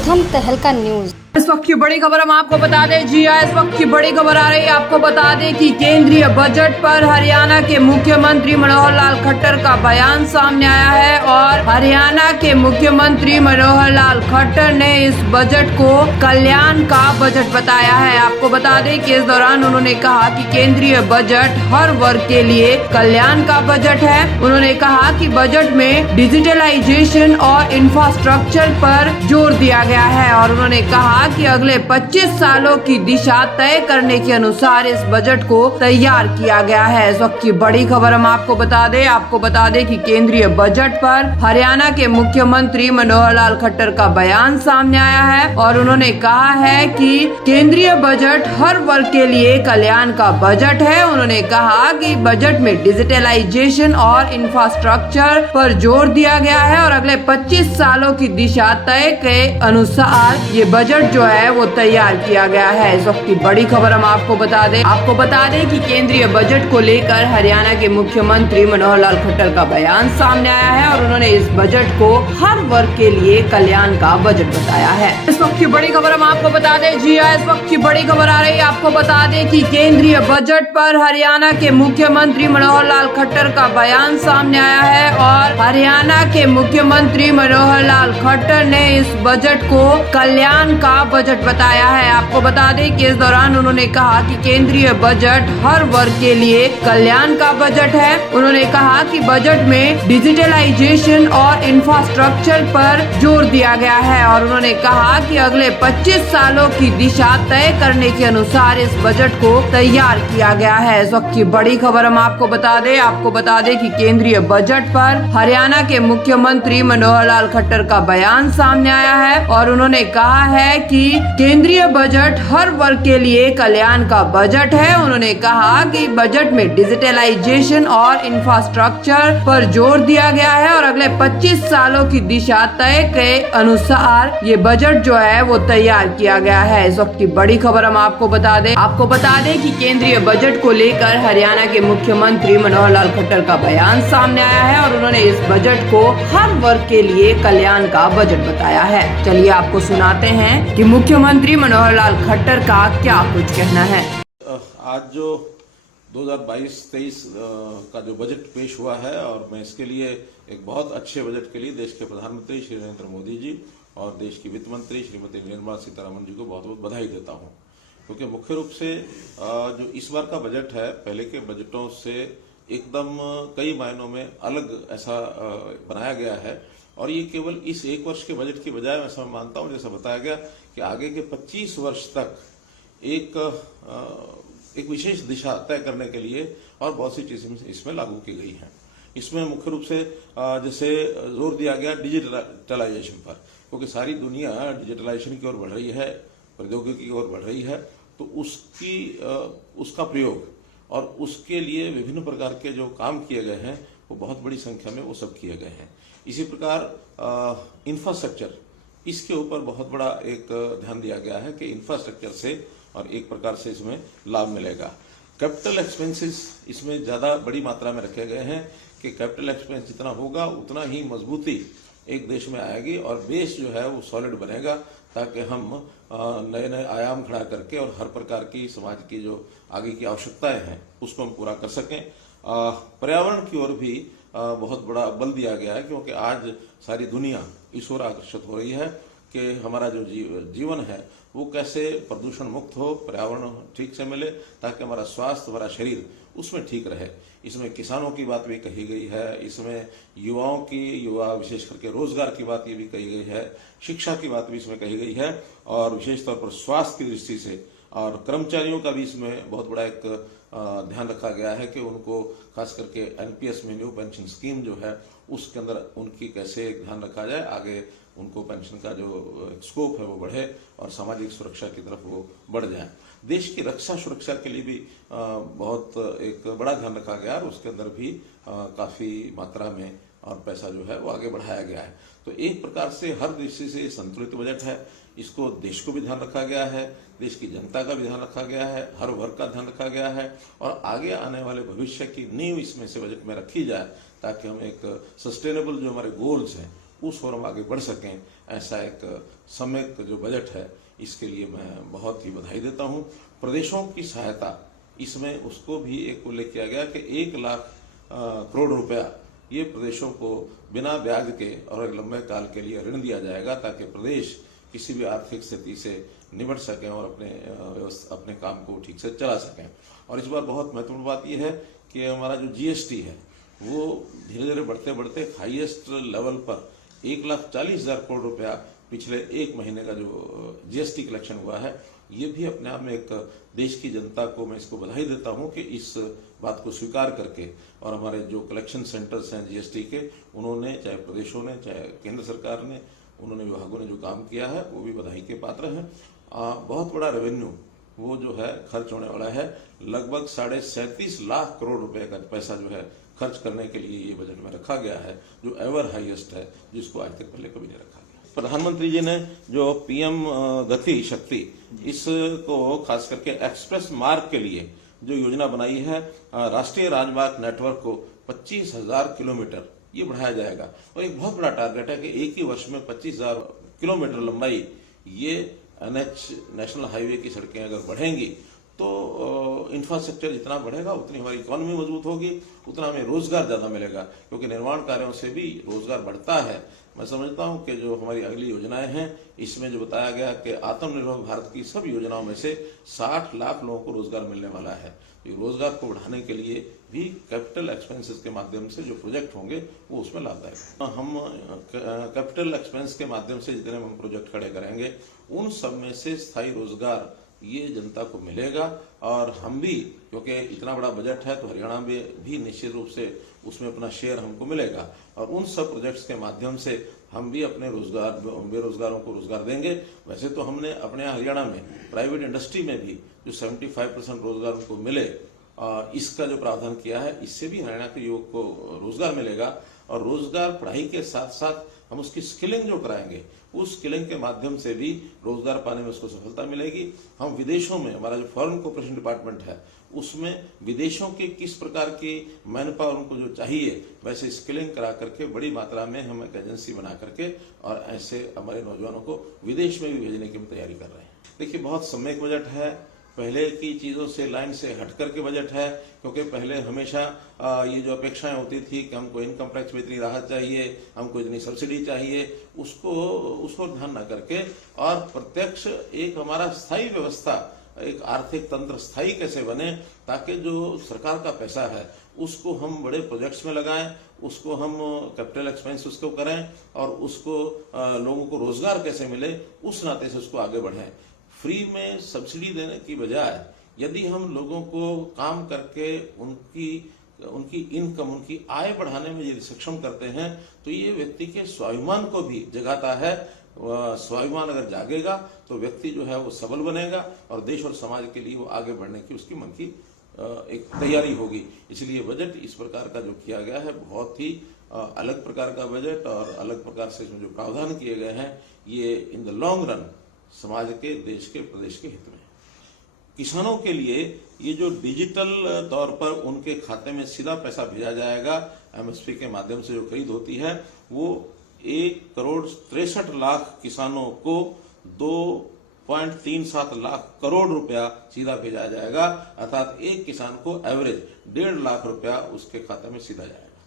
प्रथम तहलका न्यूज। इस वक्त की बड़ी खबर हम आपको बता दें। जी हाँ, इस वक्त की बड़ी खबर आ रही है। आपको बता दें कि केंद्रीय बजट पर हरियाणा के मुख्यमंत्री मनोहर लाल खट्टर का बयान सामने आया है और हरियाणा के मुख्यमंत्री मनोहर लाल खट्टर ने इस बजट को कल्याण का बजट बताया है। आपको बता दें कि इस दौरान उन्होंने कहा कि केंद्रीय बजट हर वर्ग के लिए कल्याण का बजट है। उन्होंने कहा कि बजट में डिजिटलाइजेशन और इंफ्रास्ट्रक्चर पर जोर दिया गया है और उन्होंने कहा कि अगले 25 सालों की दिशा तय करने के अनुसार इस बजट को तैयार किया गया है। इस वक्त की बड़ी खबर हम आपको बता दें कि केंद्रीय बजट पर हरियाणा के मुख्यमंत्री मनोहर लाल खट्टर का बयान सामने आया है और उन्होंने कहा है कि केंद्रीय बजट हर वर्ग के लिए कल्याण का बजट है। उन्होंने कहा कि बजट में डिजिटलाइजेशन और इंफ्रास्ट्रक्चर पर जोर दिया गया है और अगले 25 सालों की दिशा तय के अनुसार ये बजट जो है वो तैयार किया गया है। इस वक्त की बड़ी खबर हम आपको बता दें कि केंद्रीय बजट को लेकर हरियाणा के मुख्यमंत्री मनोहर लाल खट्टर का बयान सामने आया है और उन्होंने इस बजट को हर वर्ग के लिए कल्याण का बजट बताया है। इस वक्त की बड़ी खबर हम आपको बता दें। जी हाँ, इस वक्त की बड़ी खबर आ रही है। आपको बता दें कि केंद्रीय बजट पर हरियाणा के मुख्यमंत्री मनोहर लाल खट्टर का बयान सामने आया है और हरियाणा के मुख्यमंत्री मनोहर लाल खट्टर ने इस बजट को कल्याण का बजट बताया है। आपको बता दें कि इस दौरान उन्होंने कहा कि केंद्रीय बजट हर वर्ग के लिए कल्याण का बजट है। उन्होंने कहा कि बजट में डिजिटलाइजेशन और इंफ्रास्ट्रक्चर पर जोर दिया गया है और उन्होंने कहा कि अगले 25 सालों की दिशा तय करने के अनुसार इस बजट को तैयार किया गया है। इस वक्त की बड़ी खबर हम आपको बता दें कि केंद्रीय बजट पर हरियाणा के मुख्यमंत्री मनोहर लाल खट्टर का बयान सामने आया है और उन्होंने कहा है कि केंद्रीय बजट हर वर्ग के लिए कल्याण का बजट है। उन्होंने कहा कि बजट में डिजिटलाइजेशन और इंफ्रास्ट्रक्चर पर जोर दिया गया है और अगले 25 सालों की दिशा तय के अनुसार ये बजट जो है वो तैयार किया गया है। इस वक्त की बड़ी खबर हम आपको बता दें कि केंद्रीय बजट को लेकर हरियाणा के मुख्यमंत्री मनोहर लाल खट्टर का बयान सामने आया है और उन्होंने इस बजट को हर वर्ग के लिए कल्याण का बजट बताया है। चलिए आपको सुनाते हैं कि मुख्यमंत्री मनोहर लाल खट्टर का क्या कुछ कहना है। आज जो 2022-23 का जो बजट पेश हुआ है और मैं इसके लिए एक बहुत अच्छे बजट के लिए देश के प्रधानमंत्री श्री नरेंद्र मोदी जी और देश की वित्त मंत्री श्रीमती निर्मला सीतारमण जी को बहुत बहुत बधाई देता हूं, क्योंकि मुख्य रूप से जो इस बार का बजट है पहले के बजटों से एकदम कई मायनों में अलग ऐसा बनाया गया है और ये केवल इस एक वर्ष के बजट की बजाय मैं मानता हूं, जैसा बताया गया कि आगे के 25 वर्ष तक एक विशेष दिशा तय करने के लिए और बहुत सी चीजें इसमें लागू की गई हैं। इसमें मुख्य रूप से जैसे जोर दिया गया डिजिटलाइजेशन पर, क्योंकि सारी दुनिया डिजिटलाइजेशन की ओर बढ़ रही है, प्रौद्योगिकी की ओर बढ़ रही है, तो उसका प्रयोग और उसके लिए विभिन्न प्रकार के जो काम किए गए हैं वो बहुत बड़ी संख्या में वो सब किए गए हैं। इसी प्रकार इंफ्रास्ट्रक्चर, इसके ऊपर बहुत बड़ा एक ध्यान दिया गया है कि इंफ्रास्ट्रक्चर से और एक प्रकार से इसमें लाभ मिलेगा। कैपिटल एक्सपेंसेस इसमें ज्यादा बड़ी मात्रा में रखे गए हैं कि कैपिटल एक्सपेंस जितना होगा उतना ही मजबूती एक देश में आएगी और बेस जो है वो सॉलिड बनेगा, ताकि हम नए नए आयाम खड़ा करके और हर प्रकार की समाज की जो आगे की आवश्यकताएं हैं उसको हम पूरा कर सकें। पर्यावरण की ओर भी बहुत बड़ा बल दिया गया है, क्योंकि आज सारी दुनिया इस ओर आकर्षित हो रही है कि हमारा जो जीवन है वो कैसे प्रदूषण मुक्त हो, पर्यावरण ठीक से मिले, ताकि हमारा स्वास्थ्य, हमारा शरीर उसमें ठीक रहे। इसमें किसानों की बात भी कही गई है, इसमें युवा विशेष करके रोजगार की बात ये भी कही गई है, शिक्षा की बात भी इसमें कही गई है और विशेष तौर पर स्वास्थ्य की दृष्टि से और कर्मचारियों का भी इसमें बहुत बड़ा एक ध्यान रखा गया है कि उनको खास करके एनपीएस में न्यू पेंशन स्कीम जो है उसके अंदर उनकी कैसे ध्यान रखा जाए, आगे उनको पेंशन का जो स्कोप है वो बढ़े और सामाजिक सुरक्षा की तरफ वो बढ़ जाए। देश की रक्षा सुरक्षा के लिए भी बहुत एक बड़ा ध्यान रखा गया और उसके अंदर भी काफी मात्रा में और पैसा जो है वो आगे बढ़ाया गया है। तो एक प्रकार से हर दृष्टि से संतुलित बजट है। इसको देश को भी ध्यान रखा गया है, देश की जनता का भी ध्यान रखा गया है, हर वर्ग का ध्यान रखा गया है और आगे आने वाले भविष्य की नींव इसमें से बजट में रखी जाए, ताकि हम एक सस्टेनेबल जो हमारे गोल्स हैं उस ओर हम आगे बढ़ सकें, ऐसा एक सम्यक जो बजट है इसके लिए मैं बहुत ही बधाई देता हूं। प्रदेशों की सहायता इसमें उसको भी एक उल्लेख किया गया कि 1 लाख करोड़ रुपया ये प्रदेशों को बिना ब्याज के और एक लंबे काल के लिए ऋण दिया जाएगा, ताकि प्रदेश किसी भी आर्थिक स्थिति से निपट सकें और अपने काम को ठीक से चला सकें। और इस बार बहुत महत्वपूर्ण बात यह है कि हमारा जो जीएसटी है वो धीरे धीरे बढ़ते बढ़ते हाईएस्ट लेवल पर 1,40,000 करोड़ रुपया पिछले 1 महीने का जो जीएसटी कलेक्शन हुआ है, ये भी अपने आप में एक देश की जनता को मैं इसको बधाई देता हूं कि इस बात को स्वीकार करके और हमारे जो कलेक्शन सेंटर्स हैं जीएसटी के, उन्होंने, चाहे प्रदेशों ने चाहे केंद्र सरकार ने, उन्होंने विभागों ने जो काम किया है वो भी बधाई के पात्र हैं। बहुत बड़ा रेवेन्यू वो जो है खर्च होने वाला है, लगभग 37.5 लाख करोड़ रुपए का पैसा जो है खर्च करने के लिए ये बजट में रखा गया है, जो एवर हाईएस्ट है, जिसको आज तक पहले कभी नहीं रखा गया। प्रधानमंत्री जी ने जो पीएम गति शक्ति इसको खास करके एक्सप्रेस मार्ग के लिए जो योजना बनाई है, राष्ट्रीय राजमार्ग नेटवर्क को 25,000 किलोमीटर ये बढ़ाया जाएगा। और एक बहुत बड़ा टारगेट है कि एक ही वर्ष में 25,000 किलोमीटर लंबाई ये एनएच नेशनल हाईवे की सड़कें अगर बढ़ेंगी तो इंफ्रास्ट्रक्चर जितना बढ़ेगा उतनी हमारी इकोनॉमी मजबूत होगी, उतना हमें रोजगार ज्यादा मिलेगा, क्योंकि निर्माण कार्यों से भी रोजगार बढ़ता है। मैं समझता हूं कि जो हमारी अगली योजनाएं हैं इसमें जो बताया गया कि आत्मनिर्भर भारत की सब योजनाओं में से 60 लाख लोगों को रोजगार मिलने वाला है। तो रोजगार को बढ़ाने के लिए भी कैपिटल एक्सपेंसेस के माध्यम से जो प्रोजेक्ट होंगे वो उसमें लाभदायक है। हम कैपिटल एक्सपेंस के माध्यम से जितने हम प्रोजेक्ट खड़े करेंगे उन सब में से स्थायी रोजगार ये जनता को मिलेगा। और हम भी, क्योंकि इतना बड़ा बजट है तो हरियाणा में भी निश्चित रूप से उसमें अपना शेयर हमको मिलेगा, और उन सब प्रोजेक्ट्स के माध्यम से हम भी अपने बेरोजगारों को रोजगार देंगे। वैसे तो हमने अपने हरियाणा में प्राइवेट इंडस्ट्री में भी जो 75% रोजगार उनको मिले, इसका जो प्रावधान किया है, इससे भी हरियाणा के युवक को रोजगार मिलेगा। और रोजगार पढ़ाई के साथ साथ हम उसकी स्किलिंग जो कराएंगे, उस स्किलिंग के माध्यम से भी रोजगार पाने में उसको सफलता मिलेगी। हम विदेशों में, हमारा जो फॉरेन कोऑपरेशन डिपार्टमेंट है, उसमें विदेशों के किस प्रकार की मैन पावर उनको जो चाहिए वैसे स्किलिंग करा करके बड़ी मात्रा में हम एक एजेंसी बना करके और ऐसे हमारे नौजवानों को विदेश में भी भेजने की हम तैयारी कर रहे हैं। देखिए, बहुत सम्यक बजट है, पहले की चीजों से लाइन से हट करके बजट है, क्योंकि पहले हमेशा ये जो अपेक्षाएं होती थी कि हमको इनकम टैक्स में इतनी राहत चाहिए, हमको इतनी सब्सिडी चाहिए, उसको ध्यान न करके और प्रत्यक्ष एक हमारा स्थायी व्यवस्था, एक आर्थिक तंत्र स्थायी कैसे बने, ताकि जो सरकार का पैसा है उसको हम बड़े प्रोजेक्ट्स में लगाएं, उसको हम कैपिटल एक्सपेंस उसको करें और उसको लोगों को रोजगार कैसे मिले, उस नाते से उसको आगे बढ़ें। फ्री में सब्सिडी देने की बजाय यदि हम लोगों को काम करके उनकी इनकम, उनकी आय बढ़ाने में यदि सक्षम करते हैं तो ये व्यक्ति के स्वाभिमान को भी जगाता है। स्वाभिमान अगर जागेगा तो व्यक्ति जो है वो सबल बनेगा और देश और समाज के लिए वो आगे बढ़ने की उसकी मन की एक तैयारी होगी। इसलिए बजट इस प्रकार का जो किया गया है, बहुत ही अलग प्रकार का बजट और अलग प्रकार से जो प्रावधान किए गए हैं, ये इन द लॉन्ग रन समाज के, देश के, प्रदेश के हित में। किसानों के लिए ये जो डिजिटल तौर पर उनके खाते में सीधा पैसा भेजा जाएगा, एमएसपी के माध्यम से जो खरीद होती है, वो 1,63,00,000 किसानों को 2.37 लाख करोड़ रुपया सीधा भेजा जाएगा। अर्थात एक किसान को एवरेज 1.5 लाख रुपया उसके खाते में सीधा जाएगा।